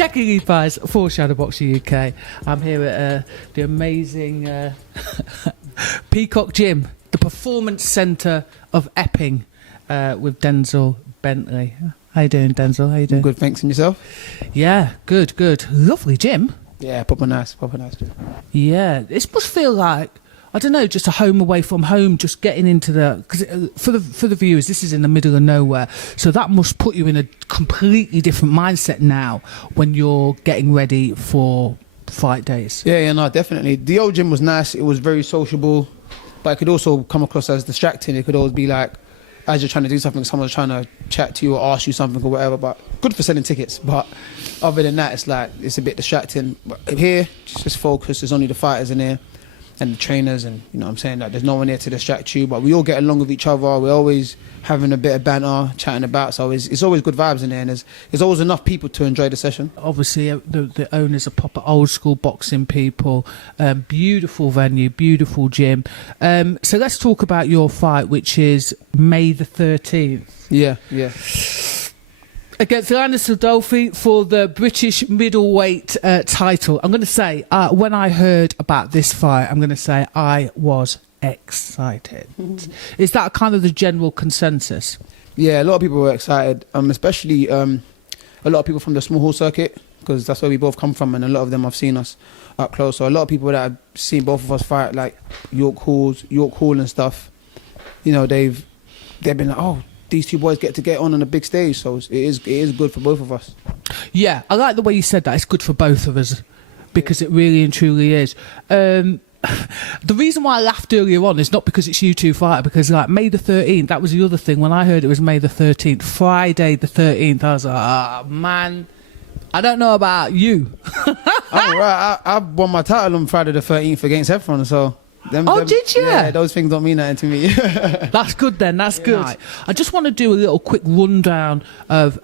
Jackie Lee Pies for Shadowboxruk UK. I'm here at the amazing Peacock Gym, the Performance Centre of Epping, with Denzel Bentley. How you doing, Denzel? How you doing? Good, thanks. And yourself? Yeah, good, good. Lovely gym. Yeah, proper nice gym. Yeah, this must feel like, I don't know, just a home away from home, just getting into the... Because for the viewers, this is in the middle of nowhere, so that must put you in a completely different mindset now when you're getting ready for fight days. Yeah, no, definitely. The old gym was nice. It was very sociable, but it could also come across as distracting. It could always be like, as you're trying to do something, someone's trying to chat to you or ask you something or whatever, but good for selling tickets. But other than that, it's like, it's a bit distracting. But here, just focus. There's only the fighters in here and the trainers, and you know what I'm saying, like, there's no one here to distract you, but we all get along with each other. We're always having a bit of banter, chatting about, so it's always good vibes in there, and there's always enough people to enjoy the session. Obviously, the owners are proper old school boxing people. Beautiful venue, beautiful gym. So let's talk about your fight, which is May the 13th. Yeah. Against Denzelbentley for the British Middleweight title. I'm going to say, when I heard about this fight, I'm going to say I was excited. Is that kind of the general consensus? Yeah, a lot of people were excited, especially a lot of people from the small hall circuit, because that's where we both come from, and a lot of them have seen us up close. So a lot of people that have seen both of us fight, like York Hall and stuff, you know, they've been like, oh, these two boys get on a big stage, so it is good for both of us. Yeah, I like the way you said that. It's good for both of us, because it really and truly is. The reason why I laughed earlier on is not because it's you two fighting, because like May the 13th, that was the other thing. When I heard it was May the 13th, Friday the 13th, I was like, man, I don't know about you. I'm right. I won my title on Friday the 13th against Heffron, so... Did you? Yeah, those things don't mean nothing to me. That's good then, that's good. Right. I just want to do a little quick rundown of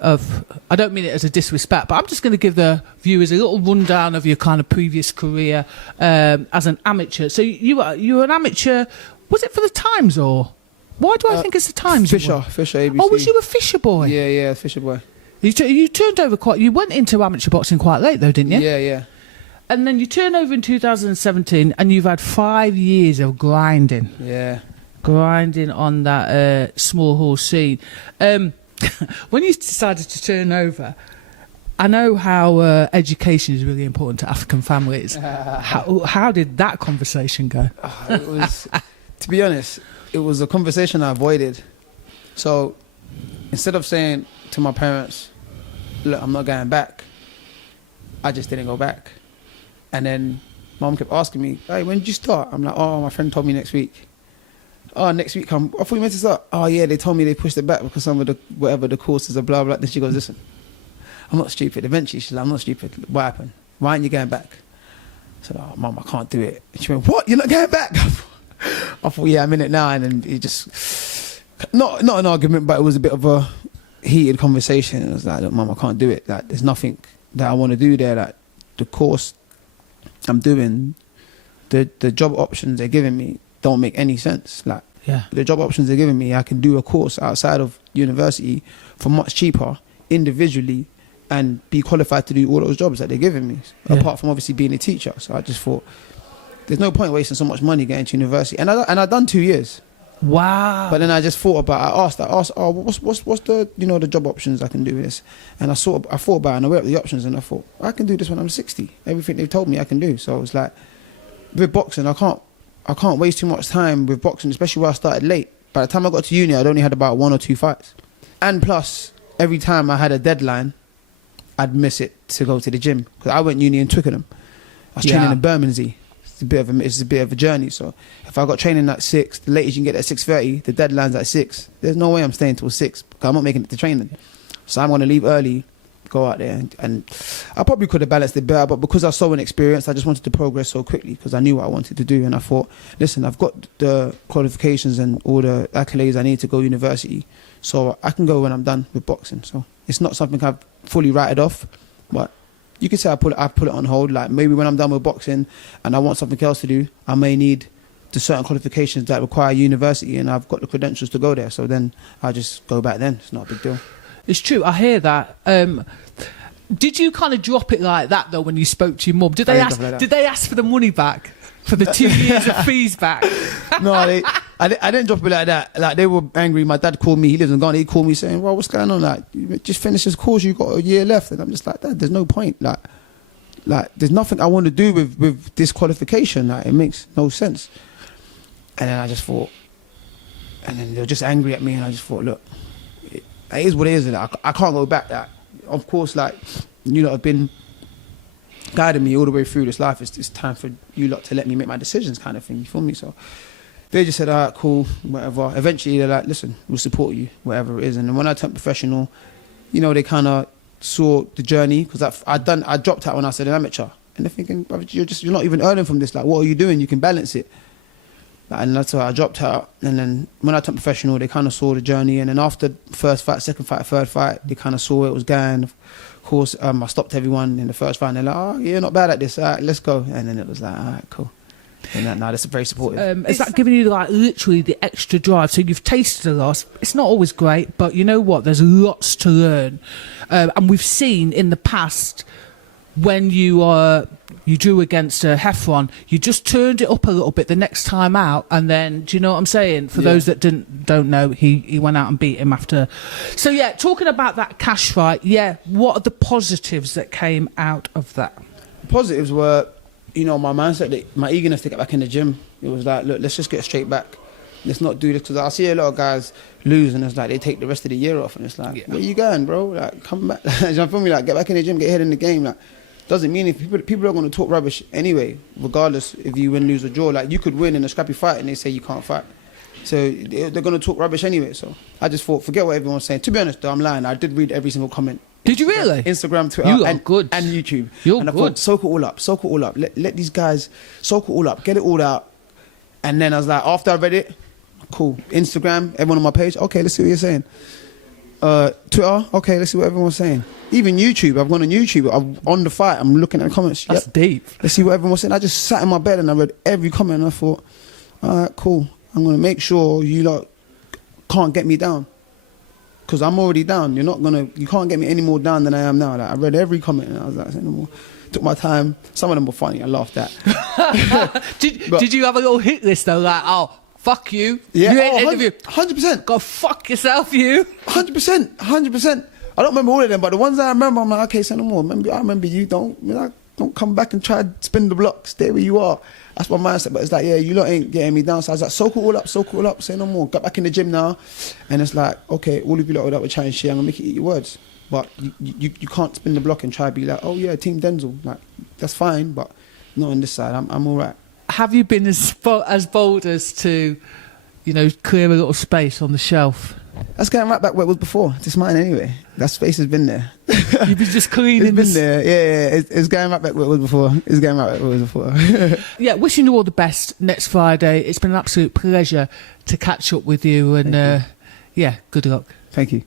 I don't mean it as a disrespect, but I'm just going to give the viewers a little rundown of your kind of previous career as an amateur. So you were an amateur, was it for the Times, or why do I think it's the Times? Fisher ABC. Oh, was you a Fisher boy? Yeah, Fisher boy. You turned over you went into amateur boxing quite late though, didn't you? Yeah. And then you turn over in 2017 and you've had 5 years of grinding. Yeah. Grinding on that small hall scene. When you decided to turn over, I know how education is really important to African families. How did that conversation go? It was, to be honest, it was a conversation I avoided. So instead of saying to my parents, look, I'm not going back, I just didn't go back. And then Mum kept asking me, hey, when did you start? I'm like, oh, my friend told me next week. Oh, next week, I thought you meant to start. Oh, yeah, they told me they pushed it back because some of the courses are blah, blah. Then she goes, listen, I'm not stupid. Eventually, she's like, I'm not stupid. What happened? Why aren't you going back? I said, oh, Mum, I can't do it. And she went, what? You're not going back? I thought, yeah, I'm in it now. And then it just, not an argument, but it was a bit of a heated conversation. It was like, look, Mum, I can't do it. Like, there's nothing that I want to do there. Like, the course I'm doing, the job options they're giving me don't make any sense. Like, the job options they're giving me, I can do a course outside of university for much cheaper, individually, and be qualified to do all those jobs that they're giving me, apart from obviously being a teacher. So I just thought, there's no point wasting so much money getting to university. And I done 2 years. Wow. But then I just thought about, I asked, oh, what's the, you know, the job options I can do this? And I thought about it, and I weighed up the options, and I thought, I can do this when I'm 60. Everything they've told me I can do. So it's like, with boxing, I can't waste too much time with boxing, especially where I started late. By the time I got to uni, I'd only had about 1 or 2 fights. And plus, every time I had a deadline, I'd miss it to go to the gym. Because I went uni in Twickenham. I was training in Bermondsey. It's a bit of a journey. So if I got training at 6, the latest you can get at 6:30, the deadline's at 6. There's no way I'm staying till 6 because I'm not making it to training. So I'm going to leave early, go out there, and I probably could have balanced it better, but because I was so inexperienced, I just wanted to progress so quickly because I knew what I wanted to do. And I thought, listen, I've got the qualifications and all the accolades I need to go university, so I can go when I'm done with boxing. So it's not something I've fully written off, but you could say I put it on hold. Like, maybe when I'm done with boxing and I want something else to do, I may need the certain qualifications that require university, and I've got the credentials to go there. So then I just go back then. It's not a big deal. It's true. I hear that. Did you kind of drop it like that though when you spoke to your mum? Did I they didn't ask? drop it like that. Did they ask for the money back for the 2 years of fees back? No, I didn't drop it like that. Like, they were angry. My dad called me. He lives in Ghana. He called me saying, "Well, what's going on? Like, you just finish this course. You got a year left." And I'm just like, "Dad, there's no point. Like, there's nothing I want to do with this qualification. Like, it makes no sense." And then I just thought, and then they were just angry at me, and I just thought, look, it is what it is. Like, I can't go back. That, of course, like, you lot have been guiding me all the way through this life. It's time for you lot to let me make my decisions, kind of thing. You feel me? So they just said, "All right, cool, whatever." Eventually, they're like, "Listen, we'll support you, whatever it is." And then when I turned professional, you know, they kind of saw the journey, because I dropped out when I said an amateur, and they're thinking, "Brother, you're not even earning from this. Like, what are you doing? You can balance it." And that's why I dropped out. And then when I turned professional, they kind of saw the journey. And then after first fight, second fight, third fight, they kind of saw it was going. Of course, I stopped everyone in the first fight. And they're like, "Oh, you're not bad at this. All right, let's go." And then it was like, "All right, cool." And now that's very supportive. Is that giving you like literally the extra drive? So you've tasted a lot. It's not always great, but you know what? There's lots to learn. And we've seen in the past when you drew against Heffron, you just turned it up a little bit the next time out, and then, do you know what I'm saying? For those that don't know, he went out and beat him after. So yeah, talking about that cash fight, yeah, what are the positives that came out of that? Positives were, you know, my mindset, my eagerness to get back in the gym. It was like, look, let's just get straight back. Let's not do this, because I see a lot of guys lose, and it's like they take the rest of the year off, and it's like, where you going, bro? Like, come back. You know, for me, like, get back in the gym, get ahead in the game. Like, doesn't mean if people are going to talk rubbish anyway, regardless if you win, lose or draw. Like, you could win in a scrappy fight and they say you can't fight, so they're going to talk rubbish anyway. So I just thought, forget what everyone's saying. To be honest though, I'm lying, I did read every single comment. Did you really? Instagram, Twitter, and YouTube. And I thought, soak it all up. Let these guys soak it all up, get it all out. And then I was like, after I read it, cool. Instagram, everyone on my page, okay, let's see what you're saying. Twitter, okay, let's see what everyone's saying. Even YouTube, I've gone on YouTube, I'm on the fight, I'm looking at the comments. That's deep. Let's see what everyone's saying. I just sat in my bed and I read every comment, and I thought, all right, cool. I'm going to make sure you lot can't get me down, because I'm already down. You can't get me any more down than I am now. Like, I read every comment and I was like, say no more. Took my time. Some of them were funny, I laughed at. Did you have a little hit list though, like, oh, fuck you? Yeah, you ain't interview. 100%. Go fuck yourself, you. 100%. I don't remember all of them, but the ones I remember, I'm like, okay, say no more. I remember you. Don't come back and try to spin the block. Stay where you are. That's my mindset. But it's like, yeah, you lot ain't getting me down. So I was like, soak it all up. Say no more. Got back in the gym now, and it's like, okay, all of you lot would try and share. I'm gonna make you eat your words, but you can't spin the block and try to be like, oh yeah, Team Denzel. Like, that's fine, but not on this side. I'm all right. Have you been as bold as to, you know, clear a little space on the shelf? That's going right back where it was before. It's mine anyway. That space has been there. You've been just cleaning. It's been there. Yeah. It's going right back where it was before. Yeah, wishing you all the best next Friday. It's been an absolute pleasure to catch up with you, and yeah, good luck. Thank you.